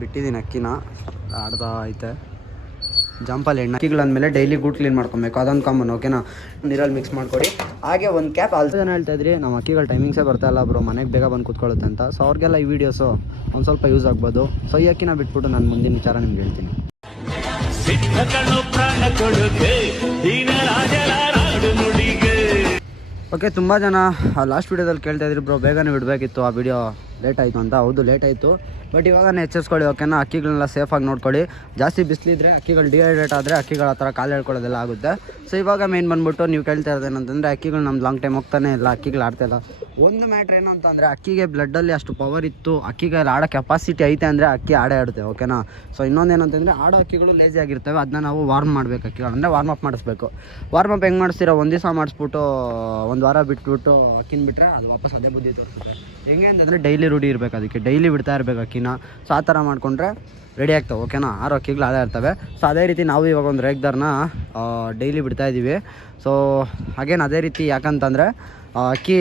ಬಿಟ್ಟಿದ್ದೀನಿ ಅಕ್ಕಿನ ಆಡ್ತಾ ಐತೆ ಜಂಪಲ್ಲಿ ಎಣ್ಣೆ ಅಕ್ಕಿಗಳಂದಮೇಲೆ ಡೈಲಿ ಗೂಡ್ ಕ್ಲೀನ್ ಮಾಡ್ಕೊಬೇಕು, ಅದೊಂದು ಕಾಮನ್. ಓಕೆನಾ, ನೀರಲ್ಲಿ ಮಿಕ್ಸ್ ಮಾಡ್ಕೊಡಿ. ಹಾಗೆ ಒಂದು ಕ್ಯಾಪ್ ಆಲ್ಸೋ ಜನ ಹೇಳ್ತಾ ಇದ್ರಿ ನಮ್ಮ ಅಕ್ಕಿಗಳ ಟೈಮಿಂಗ್ಸೇ ಬರ್ತಾ ಇಲ್ಲ ಬ್ರೋ, ಮನೆಗೆ ಬೇಗ ಬಂದು ಕೂತ್ಕೊಳ್ಳುತ್ತೆ ಅಂತ. ಸೊ ಅವ್ರಿಗೆಲ್ಲ ಈ ವೀಡಿಯೋಸು ಒಂದು ಸ್ವಲ್ಪ ಯೂಸ್ ಆಗ್ಬೋದು. ಸೊ ಈ ಅಕ್ಕಿನ ಬಿಟ್ಬಿಟ್ಟು ನಾನು ಮುಂದಿನ ವಿಚಾರ ನಿಮ್ಗೆ ಹೇಳ್ತೀನಿ. ಓಕೆ, ತುಂಬ ಜನ ಲಾಸ್ಟ್ ವೀಡಿಯೋದಲ್ಲಿ ಕೇಳ್ತಾ ಇದ್ರಿ ಬ್ರೋ ಬೇಗನೆ ಬಿಡಬೇಕಿತ್ತು, ಆ ವಿಡಿಯೋ ಲೇಟ್ ಆಯಿತು ಅಂತ. ಹೌದು ಲೇಟ್ ಆಯಿತು, ಬಟ್ ಇವಾಗನೇ ಎಚ್ಚರಿಸ್ಕೊಳ್ಳಿ. ಓಕೆನಾ, ಅಕ್ಕಿಗಳನ್ನೆಲ್ಲ ಸೇಫಾಗಿ ನೋಡ್ಕೊಳ್ಳಿ. ಜಾಸ್ತಿ ಬಿಸಿಲಿದ್ರೆ ಅಕ್ಕಿಗಳು ಡಿಹೈಡ್ರೇಟ್ ಆದರೆ ಅಕ್ಕಿಗಳ ಹತ್ರ ಕಾಲು ಹೇಳ್ಕೊಳ್ಳೋದೆಲ್ಲ ಆಗುತ್ತೆ. ಸೊ ಇವಾಗ ಮೇನ್ ಬಂದ್ಬಿಟ್ಟು ನೀವು ಕೇಳ್ತಾ ಇರೋದೇನಂತಂದರೆ ಅಕ್ಕಿಗಳು ನಮ್ದು ಲಾಂಗ್ ಟೈಮ್ ಹೋಗ್ತಾನೆ ಇಲ್ಲ, ಅಕ್ಕಿಗಳು ಆಡ್ತಾಯಿಲ್ಲ. ಒಂದು ಮ್ಯಾಟ್ರ್ ಏನು ಅಂತಂದರೆ ಅಕ್ಕಿಗೆ ಬ್ಲಡ್ಡಲ್ಲಿ ಅಷ್ಟು ಪವರ್ ಇತ್ತು, ಅಕ್ಕಿಗೆ ಆಡೋ ಕೆಪಾಸಿಟಿ ಐತೆ ಅಂದರೆ ಅಕ್ಕಿ ಆಡೇ ಆಡುತ್ತೆ. ಓಕೆನಾ, ಸೊ ಇನ್ನೊಂದು ಏನಂತಂದರೆ ಆಡೋ ಅಕ್ಕಿಗಳು ಲೇಜಿ ಆಗಿರ್ತವೆ, ಅದನ್ನ ನಾವು ವಾರ್ಮ್ ಮಾಡಬೇಕು. ಅಕ್ಕಿಗಳು ಅಂದರೆ ವಾರ್ಮ್ ಅಪ್ ಮಾಡಿಸ್ಬೇಕು. ವಾರ್ಮ್ ಅಪ್ ಹೆಂಗೆ ಮಾಡಿಸ್ತೀರಾ, ಒಂದು ದಿವಸ ಮಾಡಿಸ್ಬಿಟ್ಟು ಒಂದು ವಾರ ಬಿಟ್ಬಿಟ್ಟು ಅಕ್ಕಿನ ಬಿಟ್ಟರೆ ಅದು ವಾಪಸ್ ಅದೇ ಬುದ್ಧಿ ತೋರಿಸುತ್ತೆ. ಹೆಂಗೆ ಅಂತಂದರೆ ಡೈಲಿ ರೂಢಿ ಇರಬೇಕು, ಅದಕ್ಕೆ ಡೈಲಿ ಬಿಡ್ತಾ ಇರಬೇಕು ಅಕ್ಕಿನ. ಸೊ ಆ ಥರ ಮಾಡಿಕೊಂಡ್ರೆ ರೆಡಿ ಆಗ್ತವೆ. ಓಕೆನಾ, 6 ಅಕ್ಕಿಗಳು ಆಡೇ ಇರ್ತವೆ. ಸೊ ಅದೇ ರೀತಿ ನಾವು ಇವಾಗ ಒಂದು ರೇಗ್ದಾರನ್ನ ಡೈಲಿ ಬಿಡ್ತಾಯಿದ್ದೀವಿ. ಸೊ ಹಾಗೇನು ಅದೇ ರೀತಿ ಯಾಕಂತಂದರೆ ಅಕ್ಕಿ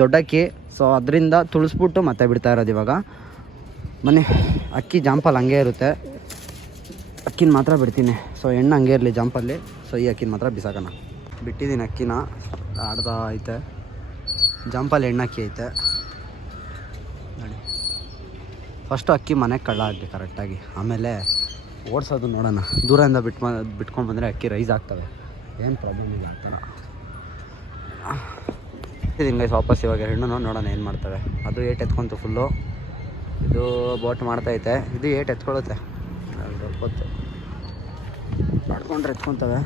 ದೊಡ್ಡಕ್ಕಿ, ಸೊ ಅದರಿಂದ ತುಳಿಸ್ಬಿಟ್ಟು ಮತ್ತೆ ಬಿಡ್ತಾ ಇರೋದು ಇವಾಗ. ಬನ್ನಿ, ಅಕ್ಕಿ ಜಾಂಪಲ್ಲಿ ಹಂಗೆ ಇರುತ್ತೆ, ಅಕ್ಕಿನ ಮಾತ್ರ ಬಿಡ್ತೀನಿ. ಸೊ ಎಣ್ಣೆ ಹಂಗೆ ಇರಲಿ ಜಾಂಪಲ್ಲಿ. ಸೊ ಈ ಅಕ್ಕಿನ ಮಾತ್ರ ಬಿಸಾಕೋಣ. ಬಿಟ್ಟಿದ್ದೀನಿ ಅಕ್ಕಿನ ಆಡ್ತಾ ಐತೆ, ಜಾಂಪಲ್ಲಿ ಎಣ್ಣಕ್ಕಿ ಐತೆ ನೋಡಿ. ಫಸ್ಟು ಅಕ್ಕಿ ಮನೆಗೆ ಕಳ್ಳ ಆಗಲಿ ಕರೆಕ್ಟಾಗಿ, ಆಮೇಲೆ ಓಡಿಸೋದು ನೋಡೋಣ. ದೂರದಿಂದ ಬಿಟ್ಕೊಂಡು ಬಂದರೆ ಅಕ್ಕಿ ರೈಸ್ ಆಗ್ತವೆ, ಏನು ಪ್ರಾಬ್ಲಮ್ ಇಲ್ಲ ಅಂತ. ಹಿಂಗೆ ವಾಪಸ್ ಇವಾಗ ಹೆಣ್ಣು ನೋಡೋಣ ಏನು ಮಾಡ್ತವೆ. ಅದು ಏಟ್ ಎತ್ಕೊಂತು ಫುಲ್ಲು, ಇದು ಬೋಟ್ ಮಾಡ್ತೈತೆ, ಇದು ಏಟ್ ಎತ್ಕೊಳ್ಳುತ್ತೆ ಹೊತ್ತು ಮಾಡ್ಕೊಂಡ್ರೆ ಎತ್ಕೊತವೆ.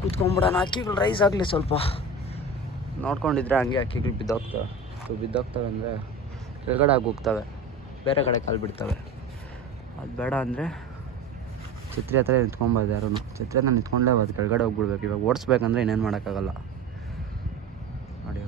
ಕೂತ್ಕೊಂಡ್ಬಿಡೋಣ, ಅಕ್ಕಿಗಳು ರೈಸ್ ಆಗಲಿ ಸ್ವಲ್ಪ. ನೋಡ್ಕೊಂಡಿದ್ರೆ ಹಂಗೆ ಅಕ್ಕಿಗಳು ಬಿದ್ದೋಗ್ತವೆ ಅಂದರೆ ಕೆಳಗಡೆ ಆಗಿ ಹೋಗ್ತವೆ, ಬೇರೆ ಕಡೆ ಕಾಲು ಬಿಡ್ತವೆ. ಅದು ಬೇಡ ಅಂದರೆ ಛತ್ರಿ ಹತ್ರ ನಿಂತ್ಕೊಬಾರ್ದು ಯಾರೂ. ಛತ್ರಿ ಹತ್ರ ನಿಂತ್ಕೊಂಡ್ಲೇಬಾರ್ದು, ಕೆಳಗಡೆ ಹೋಗ್ಬಿಡ್ಬೇಕು. ಇವಾಗ ಓಡಿಸ್ಬೇಕಂದ್ರೆ ಇನ್ನೇನು ಮಾಡೋಕ್ಕಾಗಲ್ಲ ನೋಡಿ.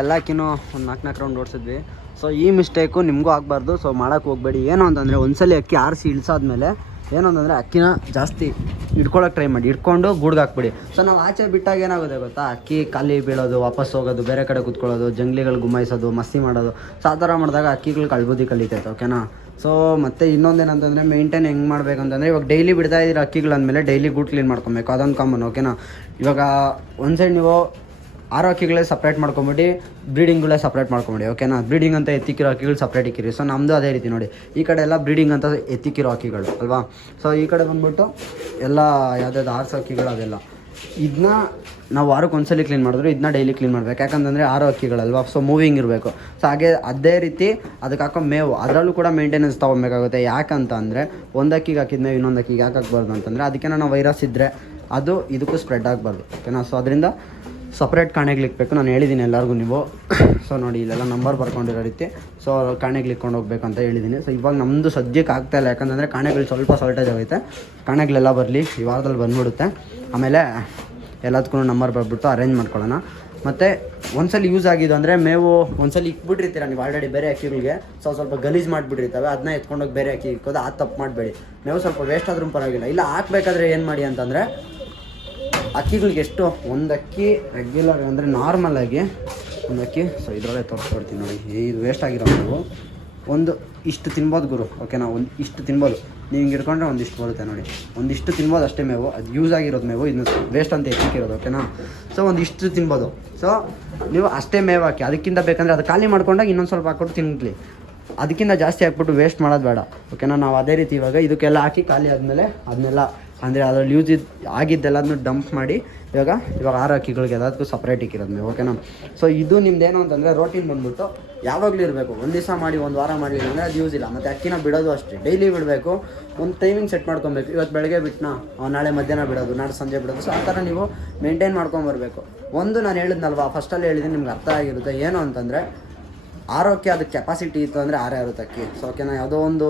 ಎಲ್ಲ ಅಕ್ಕಿನೂ ಒಂದು 4 ರೌಂಡ್ ಓಡಿಸಿದ್ವಿ. ಸೊ ಈ ಮಿಸ್ಟೇಕು ನಿಮಗೂ ಆಗಬಾರ್ದು. ಸೊ ಮಾಡೋಕ್ಕೆ ಹೋಗಬೇಡಿ. ಏನು ಅಂತಂದರೆ ಒಂದ್ಸಲಿ ಅಕ್ಕಿ ಆರಿಸಿ ಇಳಿಸಾದ್ಮೇಲೆ ಏನು ಅಂತಂದರೆ ಅಕ್ಕಿನ ಜಾಸ್ತಿ ಹಿಡ್ಕೊಳಕ್ಕೆ ಟ್ರೈ ಮಾಡಿ, ಹಿಡ್ಕೊಂಡು ಗೂಡ್ಗೆ ಹಾಕ್ಬಿಡಿ. ಸೊ ನಾವು ಆಚೆ ಬಿಟ್ಟಾಗ ಏನಾಗುತ್ತೆ ಗೊತ್ತಾ, ಅಕ್ಕಿ ಖಾಲಿ ಬೀಳೋದು, ವಾಪಸ್ ಹೋಗೋದು, ಬೇರೆ ಕಡೆ ಕೂತ್ಕೊಳ್ಳೋದು, ಜಂಗ್ಲಿಗಳು ಗುಮ್ಮಾಯಿಸೋದು, ಮಸ್ತಿ ಮಾಡೋದು. ಸೊ ಆ ಥರ ಮಾಡಿದಾಗ ಅಕ್ಕಿಗಳು ಕಳ್ಬುದ್ದಿ ಕಲಿತೈತೆ. ಓಕೆನಾ, ಸೊ ಮತ್ತು ಇನ್ನೊಂದೇನಂತಂದರೆ ಮೇಂಟೈನ್ ಹೆಂಗೆ ಮಾಡಬೇಕಂತಂದರೆ, ಇವಾಗ ಡೈಲಿ ಬಿಡ್ತಾ ಇದ್ದೀರ ಅಕ್ಕಿಗಳಂದಮೇಲೆ ಡೈಲಿ ಗೂಡ್ ಕ್ಲೀನ್ ಮಾಡ್ಕೊಬೇಕು, ಅದೊಂದು ಕಾಮನ್. ಓಕೆನಾ, ಇವಾಗ ಒಂದು ಸೈಡ್ ನೀವು 6 ಅಕ್ಕಿಗಳೇ ಸಪ್ರೇಟ್ ಮಾಡ್ಕೊಂಬಿಟ್ಟು ಬ್ರೀಡಿಂಗ್ಗಳೇ ಸಪ್ರೇಟ್ ಮಾಡ್ಕೊಂಬಿಡಿ. ಓಕೆನಾ, ಬ್ರೀಡಿಂಗ್ ಅಂತ ಎತ್ತಿಕ್ಕಿರೋ ಅಕ್ಕಿಗಳು ಸಪ್ರೇಟ್ ಇಕ್ಕಿರಿ. ಸೊ ನಮ್ಮದು ಅದೇ ರೀತಿ ನೋಡಿ, ಈ ಕಡೆ ಎಲ್ಲ ಬ್ರೀಡಿಂಗ್ ಅಂತ ಎತ್ತಿಕ್ಕಿರೋ ಅಕ್ಕಿಗಳು ಅಲ್ವಾ. ಸೊ ಈ ಕಡೆ ಬಂದ್ಬಿಟ್ಟು ಎಲ್ಲ ಯಾವುದಾದ್ರು 6 ಅಕ್ಕಿಗಳು ಅದೆಲ್ಲ. ಇದನ್ನ ನಾವು ವಾರಕ್ಕೆ ಒಂದ್ಸಲಿ ಕ್ಲೀನ್ ಮಾಡಿದ್ರು, ಇದನ್ನ ಡೈಲಿ ಕ್ಲೀನ್ ಮಾಡ್ಬೇಕು. ಯಾಕಂತಂದರೆ 6 ಅಕ್ಕಿಗಳಲ್ವಾ, ಸೊ ಮೂವಿಂಗ್ ಇರಬೇಕು. ಸೊ ಹಾಗೆ ಅದೇ ರೀತಿ ಅದಕ್ಕೆ ಹಾಕೋ ಮೇವು, ಅದರಲ್ಲೂ ಕೂಡ ಮೇಂಟೆನೆನ್ಸ್ ತೊಗೊಬೇಕಾಗುತ್ತೆ. ಯಾಕಂತ ಅಂದರೆ ಒಂದು ಅಕ್ಕಿಗೆ ಹಾಕಿದ ಮೇವು ಇನ್ನೊಂದು ಅಕ್ಕಿಗೆ ಯಾಕೆ ಹಾಕ್ಬಾರ್ದು ಅಂತಂದರೆ, ಅದಕ್ಕೆ ನಾವು ವೈರಸ್ ಇದ್ದರೆ ಅದು ಇದಕ್ಕೂ ಸ್ಪ್ರೆಡ್ ಆಗಬಾರ್ದು. ಓಕೆನಾ, ಸೊ ಅದರಿಂದ ಸಪ್ರೇಟ್ ಕಾಣೆಗಳಿಕ್ಬೇಕು. ನಾನು ಹೇಳಿದ್ದೀನಿ ಎಲ್ಲರಿಗೂ ನೀವು. ಸೊ ನೋಡಿ, ಇಲ್ಲೆಲ್ಲ ನಂಬರ್ ಬರ್ಕೊಂಡಿರೋ ರೀತಿ. ಸೊ ಕಾಣೆಗಳಿಕ್ಕೊಂಡು ಹೋಗ್ಬೇಕಂತ ಹೇಳಿದ್ದೀನಿ. ಸೊ ಇವಾಗ ನಮ್ಮದು ಸದ್ಯಕ್ಕೆ ಆಗ್ತಾಯಿಲ್ಲ, ಯಾಕಂತಂದರೆ ಕಾಣೆಗಳು ಸ್ವಲ್ಪ ಸಾಲ್ಟೇಜ್ ಆಗೈತೆ. ಕಾಣೆಗಳೆಲ್ಲ ಬರಲಿ, ಈ ವಾರದಲ್ಲಿ ಬಂದ್ಬಿಡುತ್ತೆ. ಆಮೇಲೆ ಎಲ್ಲದಕ್ಕೂ ನಂಬರ್ ಬರ್ಬಿಟ್ಟು ಅರೇಂಜ್ ಮಾಡ್ಕೊಳ್ಳೋಣ. ಮತ್ತು ಒಂದ್ಸಲಿ ಯೂಸ್ ಆಗಿದ್ದು ಅಂದರೆ ಮೇವು ಒಂದ್ಸಲಿ ಇಕ್ಬಿಟ್ಟಿರ್ತೀರ ನೀವು ಆಲ್ರೆಡಿ ಬೇರೆ ಅಕ್ಕಿಗಳಿಗೆ. ಸ್ವಲ್ಪ ಗಲೀಜು ಮಾಡಿಬಿಟ್ಟಿರ್ತವೆ, ಅದನ್ನ ಎತ್ಕೊಂಡೋಗಿ ಬೇರೆ ಅಕ್ಕಿ ಇಕ್ಕೋದು, ಆ ತಪ್ಪು ಮಾಡಬೇಡಿ. ಮೇವು ಸ್ವಲ್ಪ ವೇಸ್ಟ್ ಆದ್ರೂ ಪರವಾಗಿಲ್ಲ. ಇಲ್ಲ ಹಾಕ್ಬೇಕಾದ್ರೆ ಏನು ಮಾಡಿ ಅಂತಂದರೆ, ಅಕ್ಕಿಗಳಿಗೆ ಎಷ್ಟು ಒಂದು ಅಕ್ಕಿ ರೆಗ್ಯುಲರ್ ಅಂದರೆ ನಾರ್ಮಲಾಗಿ ಒಂದು ಅಕ್ಕಿ, ಸೊ ಇದರಲ್ಲೇ ತೋರಿಸ್ಕೊಡ್ತೀನಿ ನೋಡಿ. ಇದು ವೇಸ್ಟ್ ಆಗಿರೋ ಮೇವು ಒಂದು ಇಷ್ಟು ತಿನ್ಬೋದು ಗುರು. ಓಕೆನಾ, ಒಂದು ಇಷ್ಟು ತಿನ್ಬೋದು. ನೀವು ಹಿಂಗೆ ಇಟ್ಕೊಂಡ್ರೆ ಒಂದಿಷ್ಟು ಬರುತ್ತೆ ನೋಡಿ, ಒಂದಿಷ್ಟು ತಿನ್ಬೋದು ಅಷ್ಟೇ ಮೇವು. ಅದು ಯೂಸ್ ಆಗಿರೋದು ಮೇವು, ಇನ್ನು ವೇಸ್ಟ್ ಅಂತ ಎತ್ತಿಕ್ಕಿರೋದು. ಓಕೆನಾ, ಸೊ ಒಂದಿಷ್ಟು ತಿನ್ಬೋದು. ಸೊ ನೀವು ಅಷ್ಟೇ ಮೇವು ಹಾಕಿ, ಅದಕ್ಕಿಂತ ಬೇಕಂದರೆ ಅದು ಖಾಲಿ ಮಾಡ್ಕೊಂಡಾಗ ಇನ್ನೊಂದು ಸ್ವಲ್ಪ ಹಾಕ್ಬಿಟ್ಟು ತಿನ್ಲಿ. ಅದಕ್ಕಿಂತ ಜಾಸ್ತಿ ಹಾಕ್ಬಿಟ್ಟು ವೇಸ್ಟ್ ಮಾಡೋದು ಬೇಡ. ಓಕೆನಾ, ನಾವು ಅದೇ ರೀತಿ ಇವಾಗ ಇದಕ್ಕೆಲ್ಲ ಹಾಕಿ ಖಾಲಿ ಆದಮೇಲೆ ಅದನ್ನೆಲ್ಲ ಅಂದರೆ ಅದರಲ್ಲಿ ಯೂಸ್ ಆಗಿದ್ದೆಲ್ಲದನ್ನು ಡಂಪ್ ಮಾಡಿ ಇವಾಗ 6 ಅಕ್ಕಿಗಳಿಗೆ ಎಲ್ಲದಕ್ಕೂ ಸಪ್ರೇಟ್ ಇಕ್ಕಿರೋದು ನೀವು. ಓಕೆನಾ, ಸೊ ಇದು ನಿಮ್ದೇನು ಅಂತಂದರೆ ರೋಟೀನ್ ಬಂದ್ಬಿಟ್ಟು ಯಾವಾಗಲೂ ಇರಬೇಕು. ಒಂದು ದಿವಸ ಮಾಡಿ ಒಂದು ವಾರ ಮಾಡಿ ಅಂದರೆ ಅದು ಯೂಸ್ ಇಲ್ಲ. ಮತ್ತು ಅಕ್ಕಿನ ಬಿಡೋದು ಅಷ್ಟೇ, ಡೈಲಿ ಬಿಡಬೇಕು. ಒಂದು ಟೈಮಿಂಗ್ ಸೆಟ್ ಮಾಡ್ಕೊಬೇಕು. ಇವತ್ತು ಬೆಳಗ್ಗೆ ಬಿಟ್ಟನಾ, ನಾಳೆ ಮಧ್ಯಾಹ್ನ ಬಿಡೋದು, ನಾಳೆ ಸಂಜೆ ಬಿಡೋದು. ಸೊ ಆ ಥರ ನೀವು ಮೇಂಟೈನ್ ಮಾಡ್ಕೊಂಬರ್ಬೇಕು. ಒಂದು ನಾನು ಹೇಳಿದ್ನಲ್ವಾ, ಫಸ್ಟಲ್ಲಿ ಹೇಳಿದ್ದೀನಿ, ನಿಮ್ಗೆ ಅರ್ಥ ಆಗಿರುತ್ತೆ. ಏನು ಅಂತಂದರೆ, ಆರೋಗ್ಯ ಅದಕ್ಕೆ ಕೆಪಾಸಿಟಿ ಇತ್ತು ಅಂದರೆ 6 ಇರುತ್ತೆ ಅಕ್ಕಿ. ಸೊ ಓಕೆನಾ, ಯಾವುದೋ ಒಂದು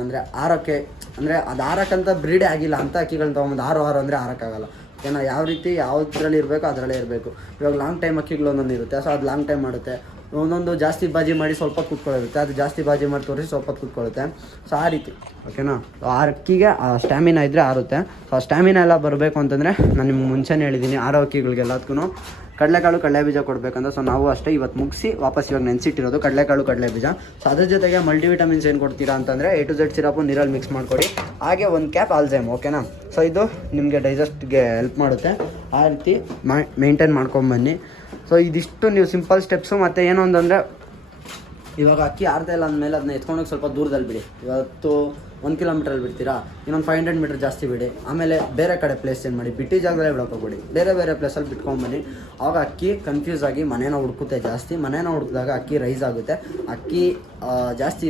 ಅಂದರೆ ಆರೋಕ್ಕೆ ಅಂದರೆ ಅದು ಆರಕ್ಕಂತ ಬ್ರೀಡೇ ಆಗಿಲ್ಲ ಅಂತ ಅಕ್ಕಿಗಳನ್ನ ತೊಗೊಂಬಂದು 6 ಅಂದರೆ ಆರೋಕ್ಕಾಗಲ್ಲ. ಏನೋ ಯಾವ ರೀತಿ ಯಾವುದ್ರಲ್ಲಿ ಇರಬೇಕು ಅದರಲ್ಲೇ ಇರಬೇಕು. ಇವಾಗ ಲಾಂಗ್ ಟೈಮ್ ಅಕ್ಕಿಗಳು ಒಂದೊಂದು ಇರುತ್ತೆ, ಸೊ ಅದು ಲಾಂಗ್ ಟೈಮ್ ಮಾಡುತ್ತೆ. ಒಂದೊಂದು ಜಾಸ್ತಿ ಬಾಜಿ ಮಾಡಿ ಸ್ವಲ್ಪ ಕೂತ್ಕೊಳ್ಳಿರುತ್ತೆ, ಅದು ಜಾಸ್ತಿ ಬಾಜಿ ಮಾಡಿ ತೋರಿಸಿ ಸ್ವಲ್ಪ ಕೂತ್ಕೊಳ್ಳುತ್ತೆ. ಸೊ ಆ ರೀತಿ ಓಕೆನಾ. ಆ ಅಕ್ಕಿಗೆ ಆ ಸ್ಟ್ಯಾಮಿನಾ ಇದ್ದರೆ ಆರುತ್ತೆ. ಸೊ ಆ ಸ್ಟ್ಯಾಮಿನಾ ಎಲ್ಲ ಬರಬೇಕು ಅಂತಂದರೆ ನಾನು ನಿಮ್ಗೆ ಮುಂಚೆನೇ ಹೇಳಿದ್ದೀನಿ, ಆರೋ ಅಕ್ಕಿಗಳಿಗೆ ಎಲ್ಲದಕ್ಕೂ ಕಡಲೆಕಾಳು ಕಡಲೆ ಬೀಜ ಕೊಡಬೇಕಂತ. ಸೊ ನಾವು ಅಷ್ಟೇ ಇವತ್ತು ಮುಗಿಸಿ ವಾಪಸ್ ಇವಾಗ ನೆನೆಸಿಟ್ಟಿರೋದು ಕಡಲೆಕಾಳು ಕಡಲೆ ಬೀಜ. ಸೊ ಅದ್ರ ಜೊತೆಗೆ ಮಲ್ಟಿವಿಟಮಿನ್ಸ್ ಏನು ಕೊಡ್ತೀರಾ ಅಂತಂದರೆ A to Z ಸಿರಪು ನೀರಲ್ಲಿ ಮಿಕ್ಸ್ ಮಾಡಿಕೊಡಿ, ಹಾಗೆ ಒಂದು ಕ್ಯಾಪ್ ಆಲ್ಝೈಮ್ ಓಕೆನಾ. ಸೊ ಇದು ನಿಮಗೆ ಡೈಜೆಸ್ಟ್ಗೆ ಹೆಲ್ಪ್ ಮಾಡುತ್ತೆ. ಆ ರೀತಿ ಮೇಂಟೈನ್ ಮಾಡ್ಕೊಂಬನ್ನಿ. ಸೊ ಇದಿಷ್ಟು ನೀವು ಸಿಂಪಲ್ ಸ್ಟೆಪ್ಸು. ಮತ್ತು ಏನು ಅಂತಂದರೆ ಇವಾಗ ಅಕ್ಕಿ ಆರ್ತಾ ಇಲ್ಲ ಅಂದಮೇಲೆ ಅದನ್ನ ಎತ್ಕೊಂಡೋಗಿ ಸ್ವಲ್ಪ ದೂರದಲ್ಲಿ ಬಿಡಿ. ಇವತ್ತು 1 ಕಿಲೋಮೀಟ್ರಲ್ಲಿ ಬಿಡ್ತೀರಾ, ಇನ್ನೊಂದು 500 ಮೀಟರ್ ಜಾಸ್ತಿ ಬಿಡಿ. ಆಮೇಲೆ ಬೇರೆ ಕಡೆ ಪ್ಲೇಸ್ ಚೇಂಜ್ ಮಾಡಿ, ಬಿಟ್ಟಿ ಜಾಗದಲ್ಲೇ ಬಿಡೋಕೋಗ್ಬಿಡಿ, ಬೇರೆ ಪ್ಲೇಸಲ್ಲಿ ಬಿಟ್ಕೊಂಬನ್ನಿ. ಆವಾಗ ಅಕ್ಕಿ ಕನ್ಫ್ಯೂಸ್ ಆಗಿ ಮನೇನ ಹುಡುಕುತ್ತೆ ಜಾಸ್ತಿ. ಮನೇನ ಹುಡುಕಿದಾಗ ಅಕ್ಕಿ ರೈಸ್ ಆಗುತ್ತೆ. ಅಕ್ಕಿ ಜಾಸ್ತಿ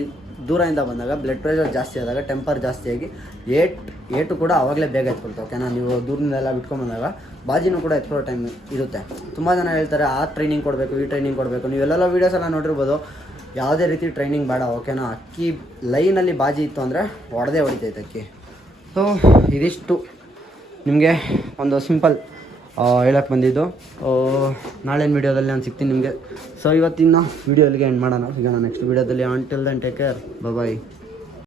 ದೂರದಿಂದ ಬಂದಾಗ ಬ್ಲಡ್ ಪ್ರೆಷರ್ ಜಾಸ್ತಿ ಆದಾಗ ಟೆಂಪರ್ ಜಾಸ್ತಿ ಆಗಿ ಏಟು ಕೂಡ ಆವಾಗಲೇ ಬೇಗ ಎತ್ಕೊಳ್ತು ಓಕೆನಾ. ನೀವು ದೂರದಿಂದೆಲ್ಲ ಬಿಟ್ಕೊಂಬಂದಾಗ ಬಾಜಿನೂ ಕೂಡ ಎತ್ಕೊಳ್ಳೋ ಟೈಮ್ ಇರುತ್ತೆ. ತುಂಬ ಜನ ಹೇಳ್ತಾರೆ ಆ ಟ್ರೈನಿಂಗ್ ಕೊಡಬೇಕು ಈ ಟ್ರೈನಿಂಗ್ ಕೊಡಬೇಕು. ನೀವೆಲ್ಲ ವೀಡಿಯೋಸ್ ಎಲ್ಲ ನೋಡಿರ್ಬೋದು, ಯಾವುದೇ ರೀತಿ ಟ್ರೈನಿಂಗ್ ಬೇಡ ಓಕೆನಾ. ಅಕ್ಕಿ ಲೈನಲ್ಲಿ ಬಾಜಿ ಇತ್ತು ಅಂದರೆ ಹೊಡೆತೈತೆ ಅಕ್ಕಿ. ಸೊ ಇದಿಷ್ಟು ನಿಮಗೆ ಒಂದು ಸಿಂಪಲ್ ಹೇಳಕ್ಕೆ ಬಂದಿದ್ದು. ನಾಳಿನ ವೀಡಿಯೋದಲ್ಲಿ ನಾನು ಸಿಗ್ತೀನಿ ನಿಮಗೆ. ಸೊ ಇವತ್ತಿನ ವೀಡಿಯೋ ಇಲ್ಲಿಗೆ ಎಂಡ್ ಮಾಡೋಣ. ಸಿಗೋಣ ನೆಕ್ಸ್ಟ್ ವೀಡಿಯೋದಲ್ಲಿ. ಅಂಟಿಲ್ ದೆನ್ ಟೇಕ್ ಕೇರ್, ಬಾಯ್.